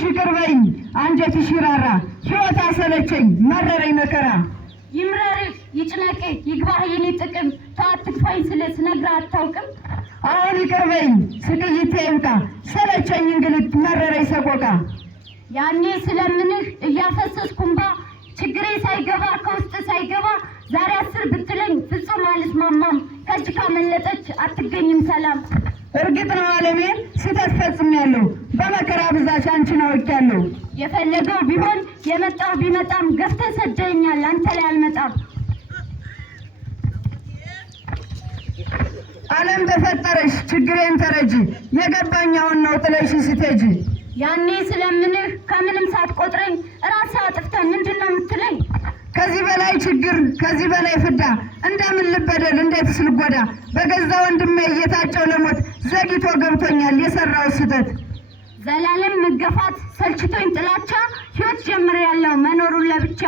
እባክሽ ይቅር በይኝ አንጀትሽ ይራራ ሕይወት አሰለቸኝ መረረኝ መከራ ይምረርህ ይጭነቅህ ይግባህ የኔ ጥቅም ታትክፋኝ ስለስ ነግረህ አታውቅም አሁን ይቅር በይኝ ስቅይቴ ይብቃ ሰለቸኝ እንግልት መረረኝ ሰቆቃ ያኔ ስለምንህ እያፈሰስኩ እንባ ችግሬ ሳይገባ ከውስጥ ሳይገባ ዛሬ 10 ብትለኝ ፍጹም አልስማማም ከእጅ ካመለጠች አትገኝም ሰላም እርግጥ ነው ዓለሜ ስህተት ፈጽሜያለሁ በመከራ ብዛት አንቺን አውቄያለሁ የፈለገው ቢሆን የመጣው ቢመጣም ገፍተህ ሰደኸኛል አንተ ላይ አልመጣም ዓለም በፈጠረሽ ችግሬን ተረጂ የገባኝ አሁን ነው ጥለሽ ስትሄጂ ያኔ ስለምንህ ከምንም ሳትቆጥረኝ ራስህ አጥፍተህ ምንድነው የምትለኝ ከዚህ በላይ ችግር ከዚህ በላይ ፍዳ እንደምን ልበደል እንዴትስ ልጎዳ በገዛ ወንድሜ እየታጨው ለሞት ዘግይቶ ገብቶኛል የሰራው ስህተት ዘላለም መገፋት ሰልችቶኝ ጥላቻ ሕይወት ጀምሬያለሁ መኖሩን ለብቻ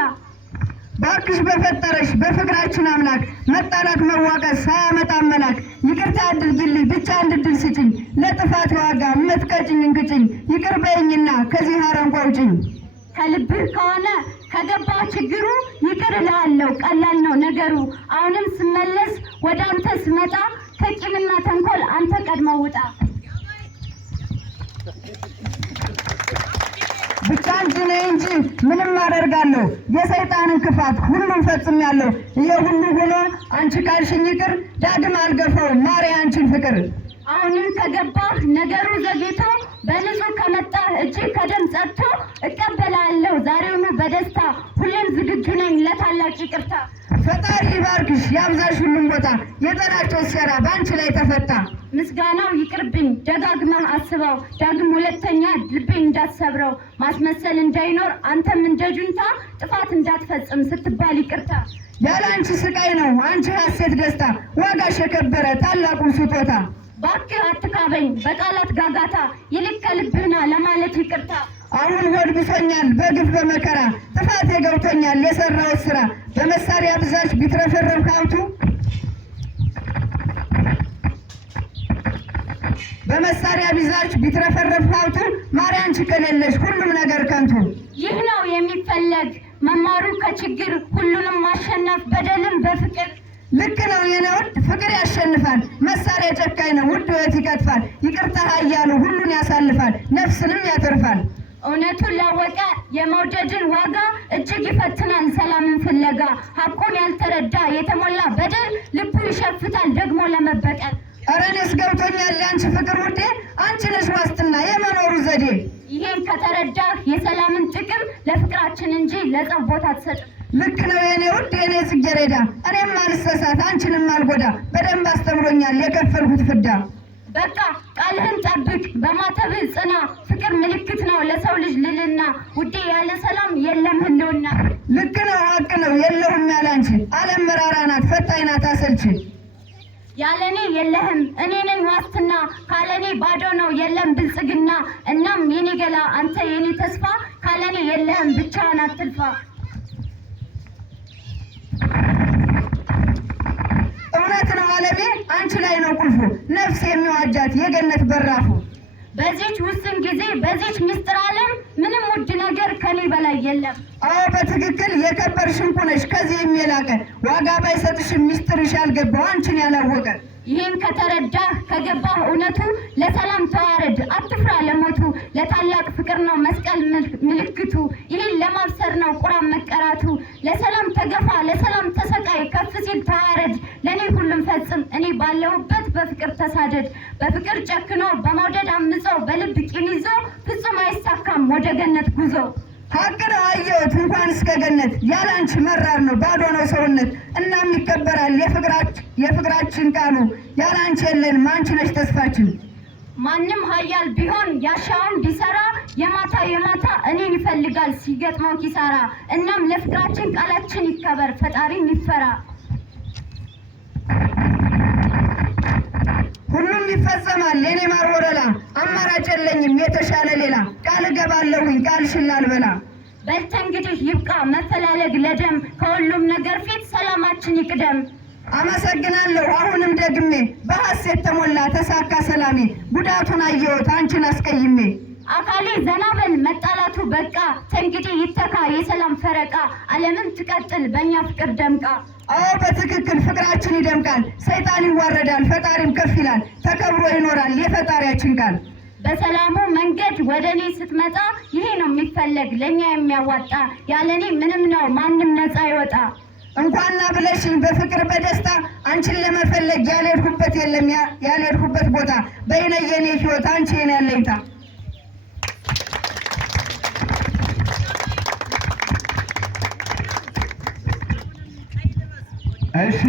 ባክሽ በፈጠረሽ በፍቅራችን አምላክ መጣላት መዋቀስ ሳያመጣም መላክ ይቅርታ አድርጊልኝ ብቻ እንድድል ስጭኝ ለጥፋት ዋጋ መትቀጭኝ እንግጭኝ ይቅር በይኝና ከዚህ አረንቋ ውጭኝ ከልብህ ከሆነ ከገባ ችግሩ ይቅር እልሃለሁ ቀላል ነው ነገሩ አሁንም ስመለስ ወደ አንተ ስመጣ ከቂምና ተንኮል አንተ ቀድመህ ውጣ ብቻ አንቺ ነኝ እንጂ ምንም አደርጋለሁ የሰይጣንን ክፋት ሁሉም ፈጽሜያለሁ ይሄ ሁሉ ሆኖ አንቺ ካልሽኝ ይቅር ዳግም አልገፋው ማሪ አንቺን ፍቅር አሁንም ከገባህ ነገሩ ዘግይቶ በንጹህ ከመጣህ እጅህ ከደም ጸድቶ እቀበላለሁ ዛሬውኑ በደስታ ሁሌም ዝግጁ ነኝ ለታላቅ ይቅርታ ፈጣሪ ይባርክሽ ያብዛሽ ሁሉም ቦታ የጠላቸው ሴራ በአንቺ ላይ ተፈታ ምስጋናው ይቅርብኝ ደጋግመህ አስበው ዳግም ሁለተኛ ልቤን እንዳትሰብረው ማስመሰል እንዳይኖር አንተም እንደ ጁንታ ጥፋት እንዳትፈጽም ስትባል ይቅርታ ያለ አንቺ ስቃይ ነው አንቺ ሐሴት ደስታ ዋጋሽ የከበረ ታላቁን ስጦታ ባክህ አትካበኝ በቃላት ጋጋታ ይልቅ ከልብህና ለማለት ይቅርታ አሁን ሆድ ብሶኛል በግፍ በመከራ ጥፋት የገብቶኛል የሰራው ስራ በመሳሪያ ብዛት ቢትረፈረፍ ሀብቱ በመሳሪያ ብዛት ቢትረፈረፍ ሀብቱ ማርያም ከሌለሽ ሁሉም ነገር ከንቱ ይህ ነው የሚፈለግ መማሩ ከችግር ሁሉንም ማሸነፍ በደልን በፍቅር ልክ ነው የኔ ውድ ፍቅር ያሸንፋል መሳሪያ ጨካኝ ነው ውድ ሕይወት ይቀጥፋል ይቅርታ ኃያሉ ሁሉን ያሳልፋል ነፍስንም ያተርፋል እውነቱን ላወቀ የመውደድን ዋጋ እጅግ ይፈትናል ሰላምን ፍለጋ ሀቁን ያልተረዳ የተሞላ በደል ልቡ ይሸፍታል ደግሞ ለመበቀል ኧረ እኔስ ገብቶኛል ያንቺ ፍቅር ውዴ አንቺ ነሽ ዋስትና የመኖሩ ዘዴ ይሄን ከተረዳህ የሰላምን ጥቅም ለፍቅራችን እንጂ ለጸብ ቦታ አትሰጥም ልክ ነው የኔ ውድ የኔ ጽጌረዳ እኔም አልሰሳት አንቺንም አልጎዳ በደንብ አስተምሮኛል የከፈልኩት ፍዳ በቃ ቃልህን ጠብቅ በማተብህ ጽና ፍቅር ምልክት ነው ለሰው ልጅ ልልና ውዴ ያለ ሰላም የለም ህልውና ልክ ነው ሀቅ ነው የለውም ያለ አንቺ ዓለም መራራ ናት ፈታኝ ናት አሰልቺ ያለኔ የለህም እኔ ነኝ ዋስትና ካለኔ ባዶ ነው የለም ብልጽግና እናም የኔ ገላ አንተ የኔ ተስፋ ካለኔ የለህም ብቻህን አትልፋ እውነት ነው ዓለሜ አንቺ ላይ ነው ቁልፉ ነፍስ የሚዋጃት የገነት በራፉ በዚች ውስን ጊዜ በዚች ምስጢር ዓለም ምንም ውድ ነገር ከኔ በላይ የለም አዎ በትክክል የከበርሽ እንቁ ነሽ ከዚህም የላቀ ዋጋ ባይሰጥሽም ምስጢርሽ ያልገባው አንቺን ያላወቀ ይህን ከተረዳህ ከገባህ እውነቱ ለሰላም ተዋረድ አትፍራ ለሞቱ ለታላቅ ፍቅር ነው መስቀል ምልክቱ ይህን ለማብሰር ነው ቁራን መቀራቱ ለሰላም ተገፋ ለሰላም ተሰቃይ ከፍ ሲል ተዋረድ ለእኔ ሁሉም ፈጽም እኔ ባለሁበት በፍቅር ተሳደድ በፍቅር ጨክኖ በመውደድ አምጾ በልብ ቂም ይዞ ፍጹም አይሳካም ወደ ገነት ጉዞ ሀቅ ነው አየሁት እንኳን እስከ ገነት ያለ አንቺ መራር ነው ባዶ ነው ሰውነት እናም ይከበራል የፍቅራችን ቃሉ ያለ አንቺ የለንም አንቺ ነሽ ተስፋችን ማንም ኃያል ቢሆን ያሻውን ቢሰራ የማታ እኔን ይፈልጋል ሲገጥመው ኪሳራ እናም ለፍቅራችን ቃላችን ይከበር ፈጣሪን ይፈራ ሁሉም ይፈጸማል የኔ ማር ወረላ አማራጭ የለኝም የተሻለ ሌላ ቃል እገባለሁኝ ቃልሽን ላልበላ በልተ እንግዲህ ይብቃ መፈላለግ ለደም ከሁሉም ነገር ፊት ሰላማችን ይቅደም አመሰግናለሁ አሁንም ደግሜ በሐሴት ተሞላ ተሳካ ሰላሜ ጉዳቱን አየሁት አንቺን አስቀይሜ አካሌ ዘናበል መጣላቱ በቃ ተንግዲህ ይተካ የሰላም ፈረቃ ዓለምን ትቀጥል በእኛ ፍቅር ደምቃ። አዎ በትክክል ፍቅራችን ይደምቃል። ሰይጣን ይዋረዳል፣ ፈጣሪም ከፍ ይላል። ተከብሮ ይኖራል የፈጣሪያችን ቃል። በሰላሙ መንገድ ወደ እኔ ስትመጣ ይሄ ነው የሚፈለግ ለእኛ የሚያዋጣ። ያለኔ ምንም ነው ማንም ነፃ ይወጣ። እንኳንና ብለሽኝ በፍቅር በደስታ አንቺን ለመፈለግ ያልሄድኩበት የለም ያልሄድኩበት ቦታ። በይነ የኔ ሕይወት አንቺ የኔ ያለኝታ። እሺ